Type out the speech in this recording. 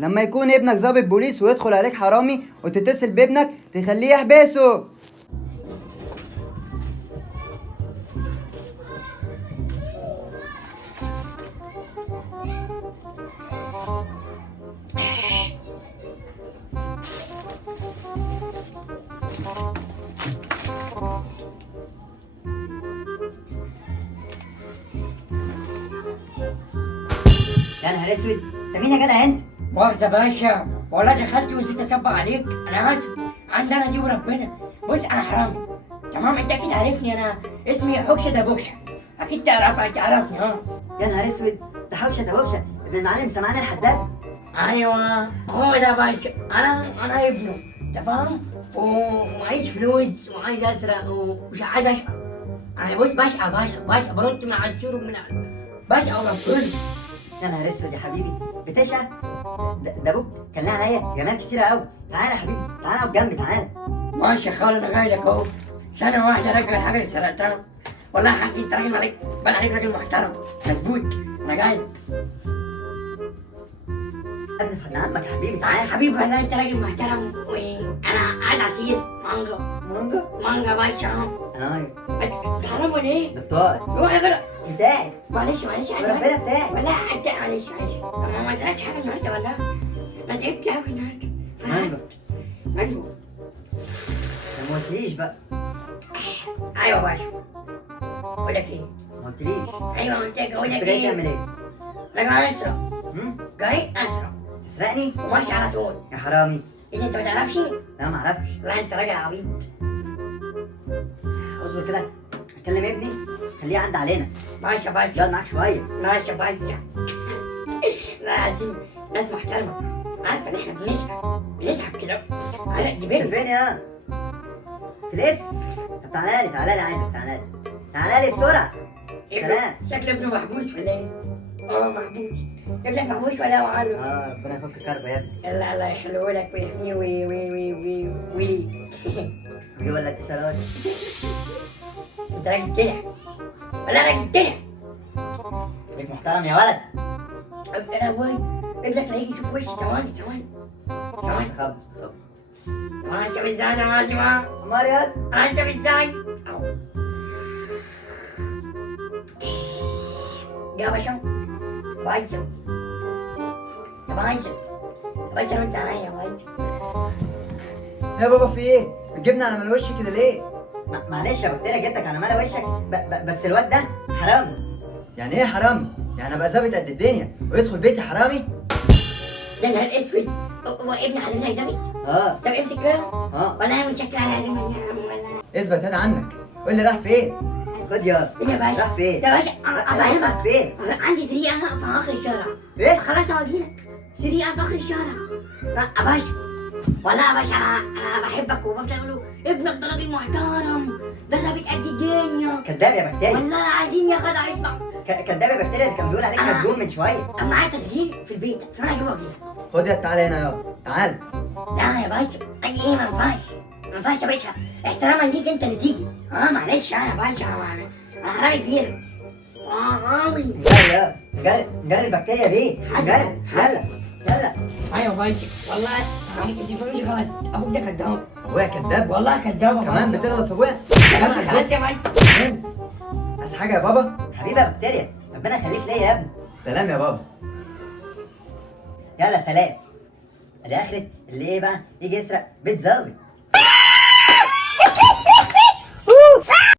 لما يكون ابنك ضابط بوليس ويدخل عليك حرامي وتتصل بابنك تخليه يحبسه. يا نهار اسود، انت مين يا جدع انت؟ مؤاخذة باشا، والله دخلت ونسيت اصبق عليك، انا اسف. عندنا دي وربنا. بص انا حرامي، تمام؟ انت اكيد عارفني، انا اسمي حكشة ده بوكشة، اكيد تعرفني ها؟ يا نهار اسود، ده حوكشه ابن المعلم سمعنا الحداد. ايوه هو ده باشا، انا ابنه، انت فاهم؟ ومعيش فلوس وعايز اسرق ومش عايز اشقى. انا بص باشا برد من على السور ومن باشا وربنا. يا نهار اسود يا حبيبي، بتشقى؟ ده ابوك كان لها عليا جمال كتيره قوي. تعالى يا حبيبي، تعالى اقعد جنبي، تعالى. ماشي يا خال، انا جاي لك اهو. ثانية واحدة راجع الحاجة اللي سرقتها. والله يا حاج انت راجل عليك، بان عليك راجل محترم مظبوط. انا جاي لك. ابن ابن عمك يا حبيبي، تعالى. حبيبي والله انت راجل محترم، وانا عايز عصير مانجا. مانجا باشا اهو. انا حرام ولا ايه؟ ده بتاعي. روح يا جدع. بتاعي. معلش وربنا بتاعي. والله انت معلش. انا ما سرقتش حاجة النهارده والله. انا تعبت قوي النهارده. مانجا. ما قلتليش بقى. ايوه باشا. بقول لك ايه؟ ما قلتليش. ايوه قلت لك، اقول لك انت جاي ايه؟ تعمل ايه؟ انا جاي اسرق. جاي اسرق. تسرقني؟ وماشي على طول. يا حرامي. ايه انت ما تعرفش؟ لا ما اعرفش. لا انت راجل عبيط. اصبر كده، اكلم ابني خليه يعدي علينا. باشا يقعد معاك شويه. باشا لا لازم ناس محترمة، عارفة ان احنا بنتعب كده على انت جبال. فين يا؟ في الاسم؟ طب تعالى لي عايزك، تعالى لي بسرعه. سلام. شكل ابنه محبوس ولا ايه؟ محبوس. ابنك محبوس ولا يا معلم؟ ربنا يفك كربه يا ابني. يلا الله يخليه لك ويحميه وي دي ولا اتصالات؟ انت راجل كده ولا راجل كده؟ ليك محترم يا ولد. لا وي، ابنك لا يجي يشوف وشي. ثواني خبص. انت ازاي انا ماشي معاه؟ امال يا ولد؟ انت ازاي؟ يا باشا باشا رد عليا يا باشا. يا بابا في ايه؟ بتجيبني على من وشي كده ليه؟ معلش يا بكتيريا، جبتك على ملا وشك. بس الواد ده حرامي. يعني ايه حرامي؟ يعني ابقى ظابط قد الدنيا ويدخل بيتي حرامي؟ يا نهار اسود، هو ابن حلال هيظبط؟ طب امسك كده. ولا انا متشكل على لازم ولا اثبت هذا عنك، قول لي راح فين؟ خد يا يا باشا. راح فين؟ يا باشا افهمك. راح فين؟ عندي سريقه في اخر الشارع. ايه؟ خلاص هواجيلك. سريقه في اخر الشارع. لا يا باشا، والله يا باشا انا بحبك وبفضل اقول له ابنك ده راجل محترم، ده ظابط قد الدنيا. كداب يا بكتيريا. والله عايزين يا جدع اسمع. كداب يا بكتيريا، كان بيقول عليك مسجون من شويه. كان معايا تسجيل في البيت، بس انا هجيبه واجيلك. خد يا تعالى هنا يابا، تعال. لا يا باشا، ايه ما ينفعش يا باشا، احتراما ليك انت اللي تيجي. معلش انا باشا، انا حرامي كبير. غاوي. جري البكتيريا دي. جري يلا. ايوه باشا، والله دي فلوس غلط، ابوك ده كداب. ابويا كداب؟ والله كداب كمان بتغلط في ابويا؟ خلاص يا باشا. عايز حاجه يا بابا؟ حبيبي يا بكتيريا، ربنا يخليك ليا يا ابني. سلام يا بابا. يلا سلام. ادي اخرة اللي ايه بقى يجي يسرق بيت ظابط.